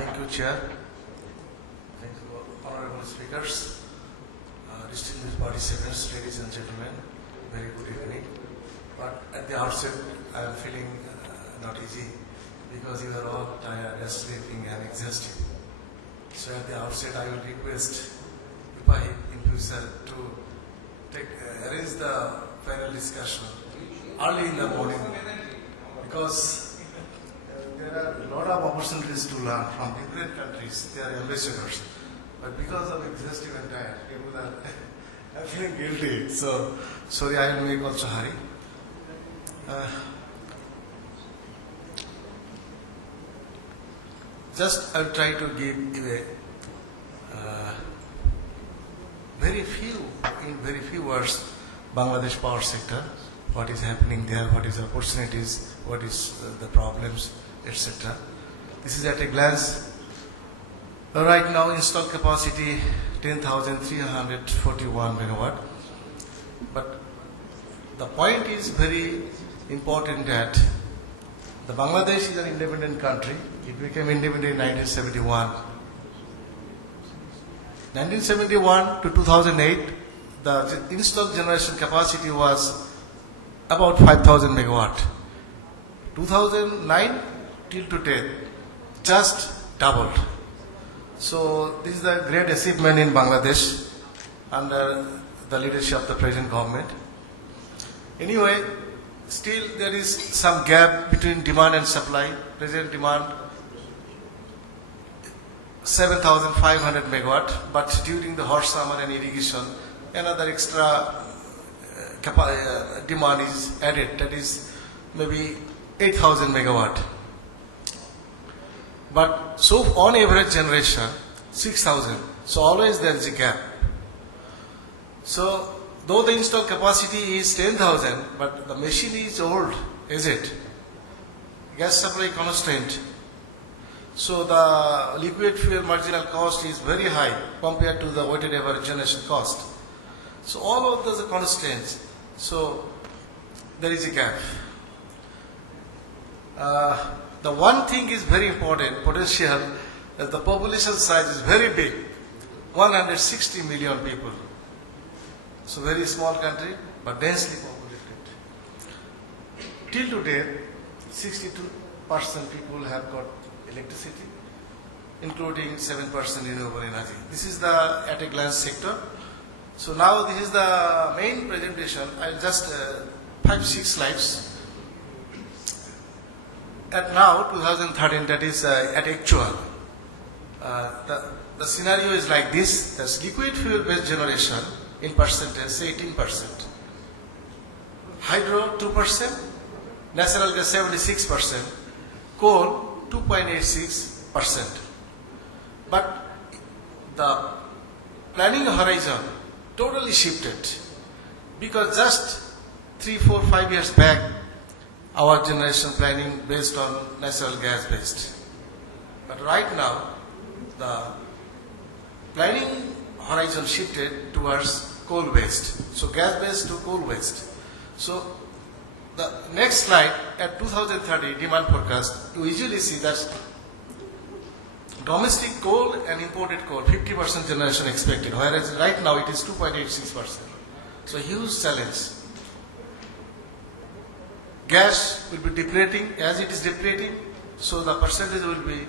Thank you, Chair. Thank you, honorable speakers, distinguished participants, ladies and gentlemen. Very good evening. But at the outset, I am feeling not easy because you are all tired, sleeping, and exhausted. So at the outset, I will request Ipai in future to arrange the panel discussion early in the morning because there are a lot of opportunities to learn from different countries. They are ambassadors. But because of exhaustive and tired, people are I'm feeling guilty. So, sorry, I will make also hurry. Just I will try to give you a in very few words, Bangladesh power sector, what is happening there, what is the opportunities, what is the problems, etc. This is at a glance. Right now, installed capacity 10,341 megawatt. But the point is very important that the Bangladesh is an independent country. It became independent in 1971. 1971 to 2008, the installed generation capacity was about 5,000 megawatt. 2009 till today, just doubled. So this is a great achievement in Bangladesh under the leadership of the present government. Anyway, still there is some gap between demand and supply. Present demand 7,500 megawatt, but during the hot summer and irrigation, another extra demand is added, that is maybe 8,000 megawatt. But so on average generation, 6,000. So always there is a gap. So though the installed capacity is 10,000, but the machine is old, is it? Gas supply constraint. So the liquid fuel marginal cost is very high compared to the weighted average generation cost. So all of those are constraints. So there is a gap. The one thing is very important, potential, that the population size is very big, 160 million people. So very small country, but densely populated. Till today, 62% people have got electricity, including 7% renewable energy. This is the at a glance sector. So now this is the main presentation. I'll just 5-6 slides. At now, 2013, that is at actual. The scenario is like this. There's liquid fuel-based generation in percentage, say 18%. Hydro, 2%. Natural gas, 76%. Coal, 2.86%. But the planning horizon totally shifted because just 3, 4, 5 years back, our generation planning based on natural gas based. But right now, the planning horizon shifted towards coal based. So gas based to coal based. So the next slide at 2030 demand forecast, you easily see that domestic coal and imported coal, 50% generation expected, whereas right now it is 2.86%. So huge challenge. Gas will be depleting. As it is depleting, so the percentage will be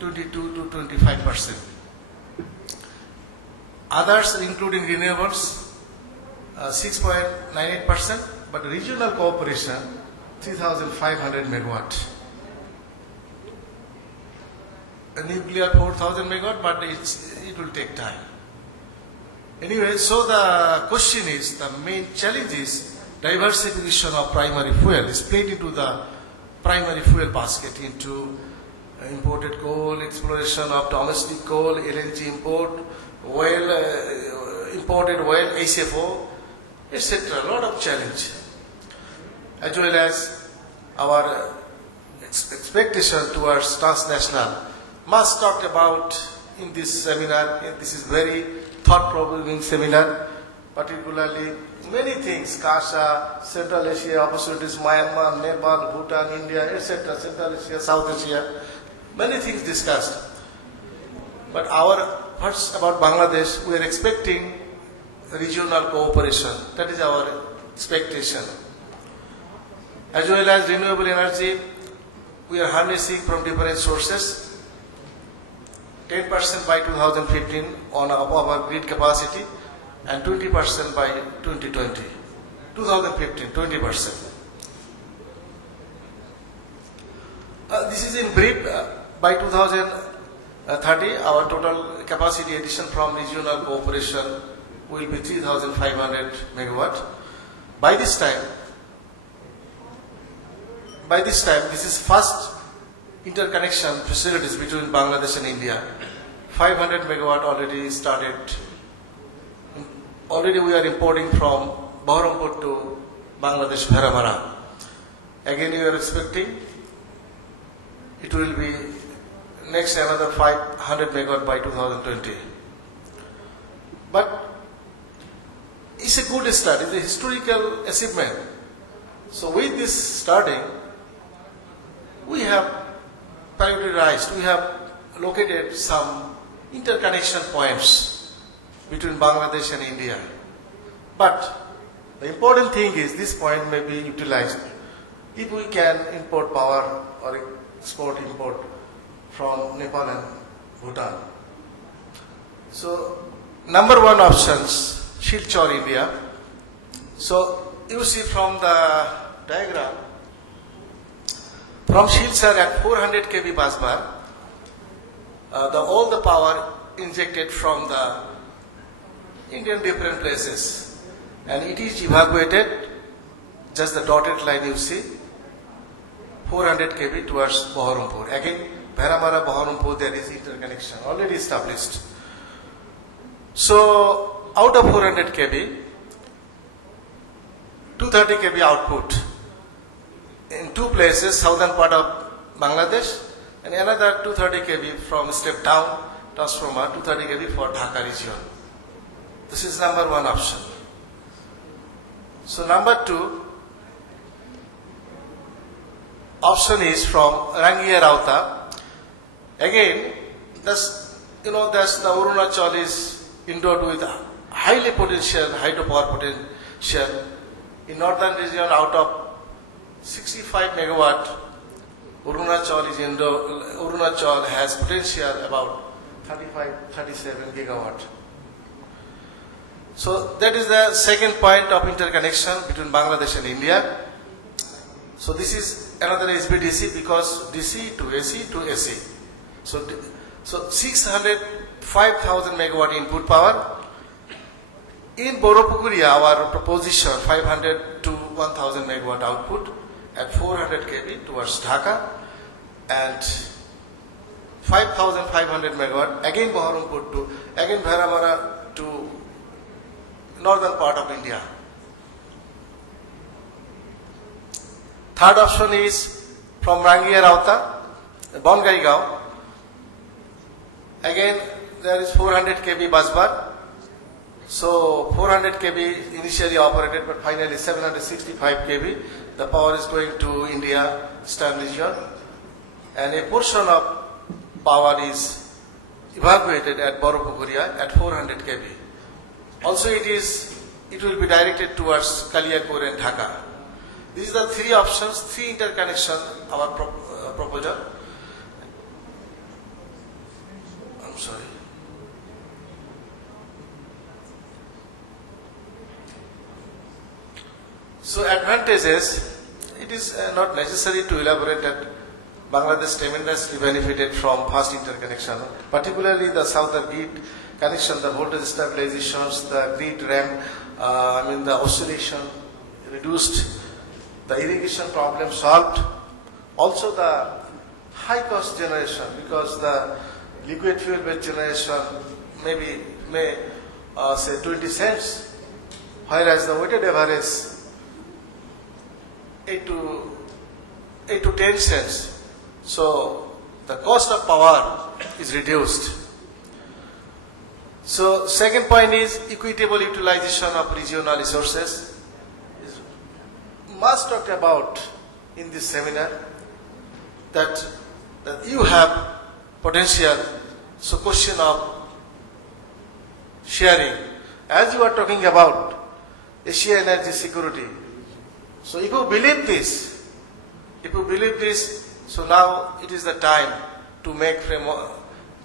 22 to 25%. Others, including renewables, 6.98%, but regional cooperation, 3,500 megawatt. Nuclear 4,000 megawatt, but it will take time. Anyway, so the question is, the main challenge is diversification of primary fuel, split into the primary fuel basket into imported coal, exploration of domestic coal, LNG import, oil, imported oil, HFO, etc. A lot of challenge. As well as our expectation towards transnational. Much talked about in this seminar. This is very thought-provoking seminar, particularly many things, Kasha, Central Asia, opportunities, Myanmar, Nepal, Bhutan, India, etc., Central Asia, South Asia. Many things discussed. But first about Bangladesh, we are expecting regional cooperation. That is our expectation. As well as renewable energy, we are harnessing from different sources. 10% by 2015 on our grid capacity and 20% by 2020. 2015, 20%. This is in brief. By 2030, our total capacity addition from regional cooperation will be 3,500 megawatt. By this time, this is first interconnection facilities between Bangladesh and India. 500 megawatt already started. Already we are importing from Baharampur to Bangladesh, Bharamara. Again, we are expecting it will be next another 500 megawatt by 2020. But it's a good start. It's a historical achievement. So with this starting, we have prioritized, we have located some interconnection points between Bangladesh and India. But the important thing is this point may be utilized if we can import power or export-import from Nepal and Bhutan. So, number one options, Silchar, India. So, you see from the diagram, from Silchar at 400 kV bus bar, all the power injected from the Indian different places, and it is evacuated, just the dotted line you see, 400 kV towards Baharampur. Again, Bharamara, Baharampur, there is interconnection already established. So, out of 400 kV, 230 kV output in two places, southern part of Bangladesh, and another 230 kV from step down transformer, 230 kV for Dhaka region. This is number one option. So, number two option is from Rangiya Rauta. Again, the Arunachal is endowed with highly potential hydropower potential. In northern region, out of 65 megawatt, Arunachal has potential about 37 gigawatt. So that is the second point of interconnection between Bangladesh and India. So this is another HVDC because DC to AC to AC. So 605,000 megawatt input power. In Boropukuria, our proposition 500 to 1,000 megawatt output at 400 kV towards Dhaka, and 5,500 megawatt again Baharampur to again Bharamara to northern part of India. Third option is from Rangiya Rauta, Bongaigaon. Again, there is 400 kV bus bar. So 400 kV initially operated, but finally 765 kV. The power is going to India, Eastern region, and a portion of power is evacuated at Boropukuria at 400 kV. Also, it will be directed towards Kaliakur and Dhaka. These are the three options, three interconnection, our proposal. I'm sorry. So advantages, it is not necessary to elaborate that Bangladesh tremendously benefited from fast interconnection, particularly the southern grid connection, the voltage stabilizations, the grid RAM, the oscillation reduced, the irrigation problem solved, also the high cost generation because the liquid fuel based generation may say 20 cents, whereas the weighted average 8 to 10 cents. So the cost of power is reduced. So second point is equitable utilization of regional resources. Must talk about in this seminar that that you have potential. So question of sharing. As you are talking about Asia energy security. So if you believe this, so now it is the time to make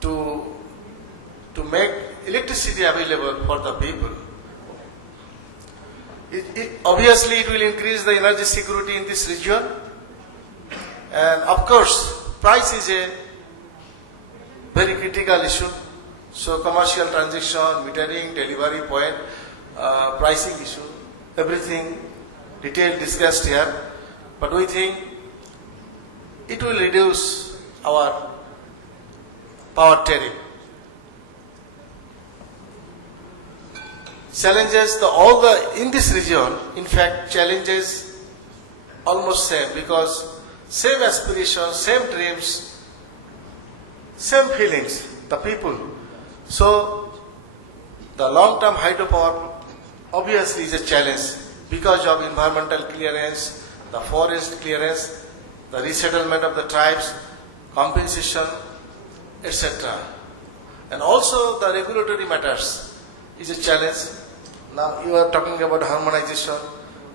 to make electricity available for the people. Obviously, it will increase the energy security in this region, and of course, price is a very critical issue. So, commercial transaction, metering, delivery point, pricing issue, everything detailed discussed here. But we think it will reduce our power tariff. Challenges, in this region, in fact, challenges almost same, because same aspirations, same dreams, same feelings, the people. So, the long-term hydropower obviously is a challenge because of environmental clearance, the forest clearance, the resettlement of the tribes, compensation, etc. And also the regulatory matters is a challenge. Now you are talking about harmonization.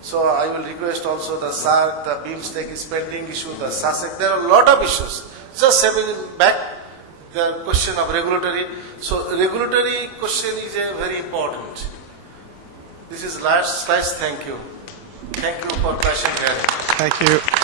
So I will request also the SARC, the BIMSTEC is pending issue, the SASEC, there are a lot of issues. Just having back the question of regulatory. So regulatory question is a very important. This is last slide. Thank you. Thank you for patient hearing. Thank you.